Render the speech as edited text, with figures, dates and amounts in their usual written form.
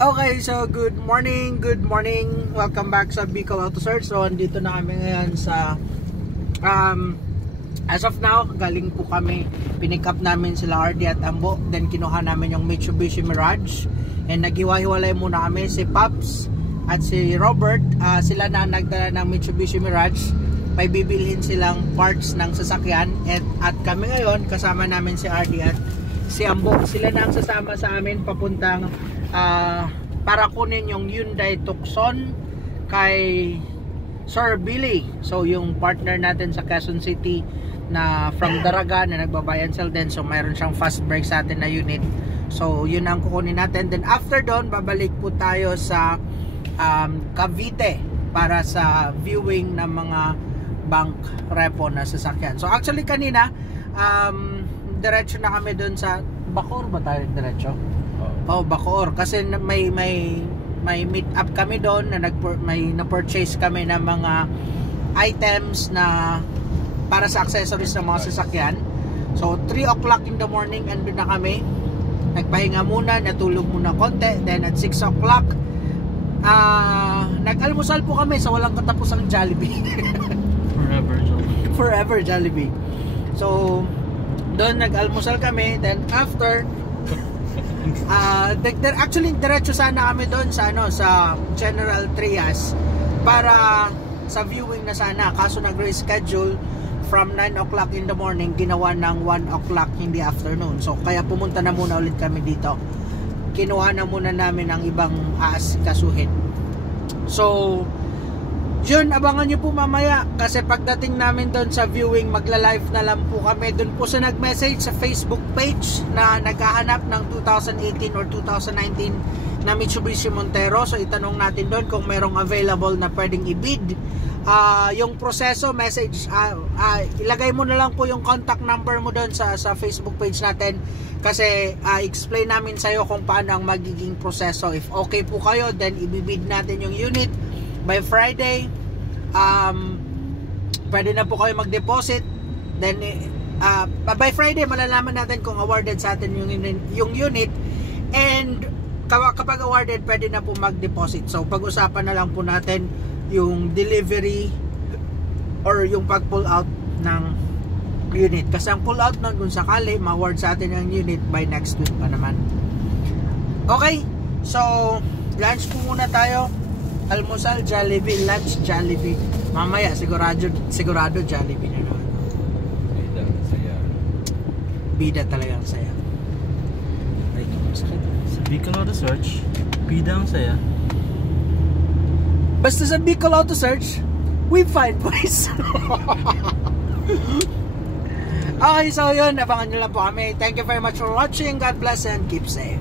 Okay, so good morning. Welcome back sa Bicol Auto Search. So, andito na kami ngayon sa as of now, galing po kami. Pinick up namin sila RD at Ambo. Then, kinuha namin yung Mitsubishi Mirage. And naghiwa-hiwalay muna kami. Si Pops at si Robert, sila na nagdala ng Mitsubishi Mirage. May bibilhin silang parts ng sasakyan. At kami ngayon, kasama namin si RD at si Ambo. Sila na ang sasama sa amin papuntang para kunin yung Hyundai Tucson kay Sir Billy. So yung partner natin sa Quezon City na from Daraga na nagbabayan sell din. So mayroon siyang fast brake sa atin na unit. So yun ang kukunin natin. Then after doon, babalik po tayo sa Cavite para sa viewing ng mga bank repo na sasakyan. So actually kanina diretso na kami doon sa Bacoor ba tayo diretso? Oh, Bacoor kasi may meet up kami doon na may na-purchase kami ng mga items na para sa accessories ng mga sasakyan. So 3 o'clock in the morning andun na kami. Nagpahinga muna, natulog muna konti. Then at 6 o'clock nag-almusal po kami sa walang katapusang Jollibee. Forever Jollibee. So doon nag-almusal kami. Then after actually diretso sana kami doon sa sa General Trias para sa viewing na sana, kaso nag-reschedule from 9 o'clock in the morning, ginawa ng 1 o'clock in the afternoon. So kaya pumunta na muna ulit kami dito. Kinuha na muna namin ang ibang aasikasuhin. So yun, abangan nyo po mamaya kasi pagdating namin doon sa viewing, magla-live na lang po kami. Doon po sa nag-message sa Facebook page na naghahanap ng 2018 or 2019 na Mitsubishi Montero. So itanong natin doon kung merong available na pwedeng i-bid. Yung proseso, message, ilagay mo na lang po yung contact number mo doon sa Facebook page natin kasi explain namin sa'yo kung paano ang magiging proseso. If okay po kayo, then i-bid natin yung unit by Friday. Pwede na po kayo mag-deposit. Then by Friday malalaman natin kung awarded sa atin yung unit. And kapag awarded, pwede na po mag-deposit. So pag-usapan na lang po natin yung delivery or yung pag-pull out ng unit. Kasi ang pull out nun, kung sakali ma-award sa atin yung unit by next week pa naman. Okay, so lunch po muna tayo. Almusal, Jollibee, lunch, Jollibee. Mamaya, sigurado Jollibee na naman. Bida, saya. Bida talaga ang saya. Ay, masakit. Sa Bicol Auto Search, bida ang saya. Basta sa Bicol Auto Search, we find ways. Okay, so yun, abangan nyo lang po kami. Thank you very much for watching. God bless and keep safe.